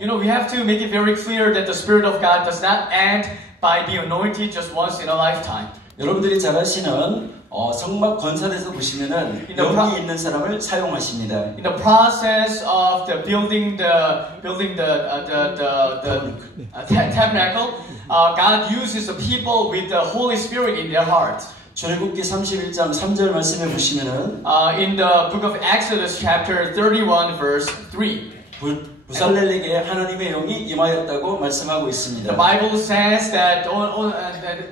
You know, we have to make it very clear that the Spirit of God does not end by being anointed just once in a lifetime. 여러분들이 잘 아시는 성막 건설에서 보시면은 영이 있는 사람을 사용하십니다. In the process of the building the tabernacle, God uses the people with the Holy Spirit in their heart. 출애굽기 31장 3절 말씀에 보시면은 in the book of Exodus chapter 31 verse 3. 부살렐에게 하나님의 영이 임하였다고 말씀하고 있습니다. The Bible says that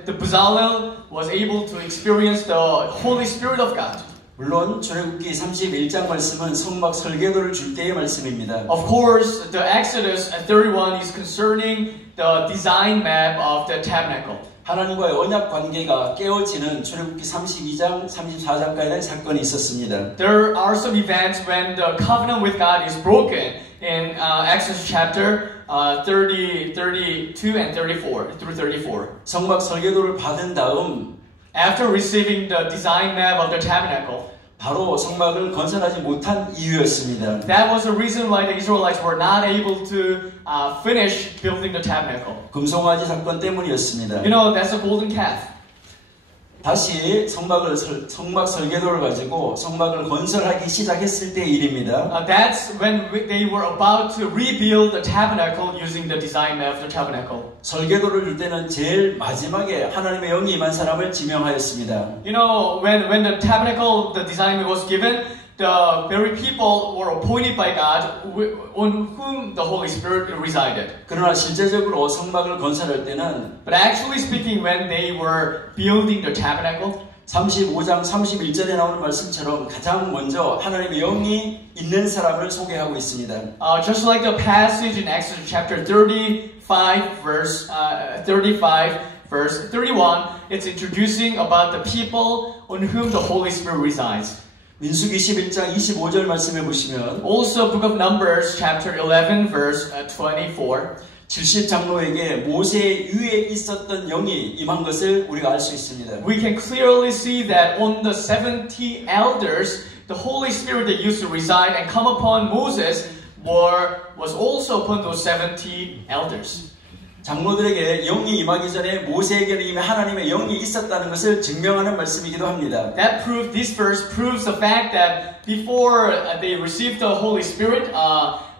the Bezalel was able to experience the Holy Spirit of God. 물론 출애굽기 31장 말씀은 성막 설계도를 줄 때의 말씀입니다. Of course, the Exodus 31 is concerning the design map of the tabernacle. 하나님과의 언약 관계가 깨어지는 출애굽기 32장, 34장까지의 사건이 있었습니다. There are some events when the covenant with God is broken in Exodus chapter 32 and 34 through 34. 성막 설계도를 받은 다음 After receiving the design map of the tabernacle, 바로 성막을 건설하지 못한 이유였습니다. That was the reason why the Israelites were not able to finish building the tabernacle. 금송아지 사건 때문이었습니다. You know, that's a golden calf. 다시 성막 설계도를 가지고 성막을 건설하기 시작했을 때의 일입니다. That's when they were about to rebuild the tabernacle using the design map of the tabernacle. 설계도를 줄 때는 제일 마지막에 하나님의 영이 임한 사람을 지명하였습니다. You know, when the tabernacle, the design was given, the very people were appointed by God on whom the Holy Spirit resided. 그러나 실제적으로 성막을 건설할 때는 But actually speaking, when they were building the tabernacle, 35장 31절에 나오는 말씀처럼 가장 먼저 하나님의 영이 있는 사람을 소개하고 있습니다. Just like the passage in Exodus chapter 35 verse 31, it's introducing about the people on whom the Holy Spirit resides. 민수기 11장 25절 말씀해 보시면 Also book of Numbers chapter 11 verse 24. 70장로에게 모세 위에 있었던 영이 임한 것을 우리가 알 수 있습니다. We can clearly see that on the 70 elders, the Holy Spirit that used to reside and come upon Moses was also upon those 70 elders. 장로들에게 영이 임하기 전에 모세에게는 이미 하나님의 영이 있었다는 것을 증명하는 말씀이기도 합니다. This verse proves the fact that before they received the Holy Spirit,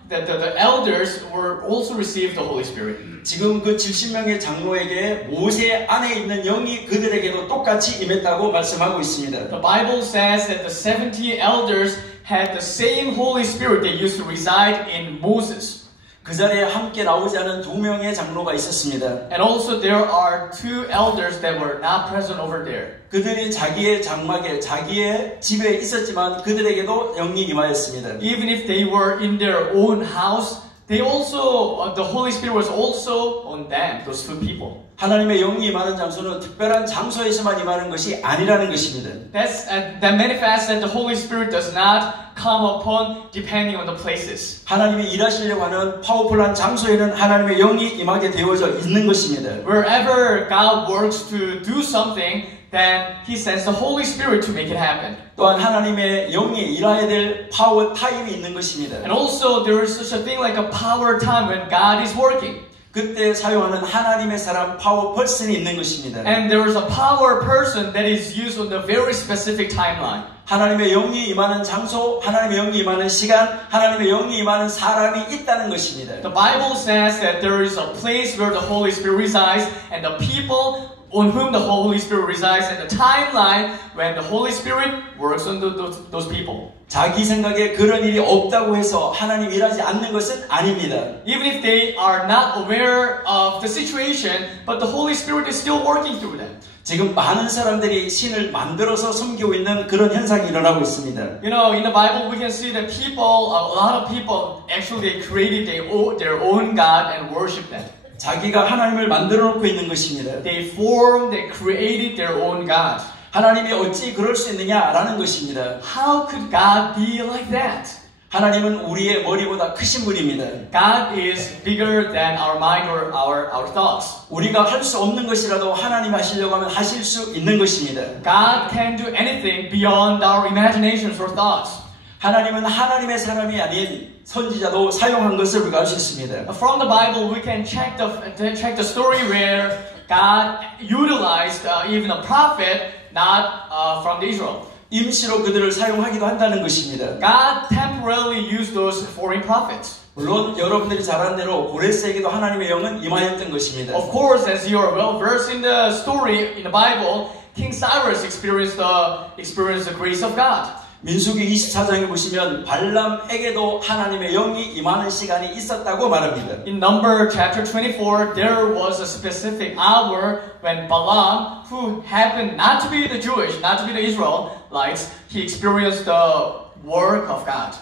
that the elders were also received the Holy Spirit. 지금 그 70명의 장로에게 모세 안에 있는 영이 그들에게도 똑같이 임했다고 말씀하고 있습니다. The Bible says that the 70 elders had the same Holy Spirit that used to reside in Moses. 그 자리에 함께 나오지 않은 두 명의 장로가 있었습니다. And also there are two elders that were not present over there. 그들이 자기의 장막에 자기의 집에 있었지만 그들에게도 영이 임하였습니다. Even if they were in their own house, they also the Holy Spirit was also on them, those two people. 하나님의 영이 임하는 장소는 특별한 장소에서만 임하는 것이 아니라는 것입니다. That manifests that the Holy Spirit does not come upon depending on the places. 하나님이 일하시려고 하는 파워풀한 장소에는 하나님의 영이 임하게 되어져 있는 것입니다. Wherever God works to do something, then He sends the Holy Spirit to make it happen. 또한 하나님의 영이 일해야 될 파워 타임이 있는 것입니다. And also there is such a thing like a power time when God is working. 그때 사용하는 하나님의 사람 파워 퍼슨이 있는 것입니다. And there is a power person that is used on the very specific timeline. 하나님의 영이 임하는 장소, 하나님의 영이 임하는 시간, 하나님의 영이 임하는 사람이 있다는 것입니다. The Bible says that there is a place where the Holy Spirit resides and the people on whom the Holy Spirit resides and the timeline when the Holy Spirit works on those people. 자기 생각에 그런 일이 없다고 해서 하나님 일하지 않는 것은 아닙니다. Even if they are not aware of the situation, but the Holy Spirit is still working through them. 지금 많은 사람들이 신을 만들어서 섬기고 있는 그런 현상이 일어나고 있습니다. You know, in the Bible we can see that a lot of people actually created their own God and worship them. 자기가 하나님을 만들어 놓고 있는 것입니다. They created their own God. 하나님이 어찌 그럴 수 있느냐라는 것입니다. How could God be like that? 하나님은 우리의 머리보다 크신 분입니다. God is bigger than our mind or our thoughts. 우리가 할 수 없는 것이라도 하나님 하시려고 하면 하실 수 있는 것입니다. God can do anything beyond our imaginations or thoughts. 하나님은 하나님의 사람이 아닌 선지자도 사용한 것을 우리가 알 수 있습니다. From the Bible, we can check the story where God utilized even a prophet not from the Israel. 임시로 그들을 사용하기도 한다는 것입니다. God temporarily used those foreign prophets. 물론 여러분들이 잘 아는 대로 고레스에게도 하나님의 영은 임하였던 것입니다. Of course, as you are well versed in the story in the Bible, King Cyrus experienced the grace of God. 민수기 24장에 보시면 발람에게도 하나님의 영이 임하는 시간이 있었다고 말합니다. In Number chapter 24, there was a specific hour when Balaam, who happened not to be the Jewish, not to be the Israelites, he experienced the work of God.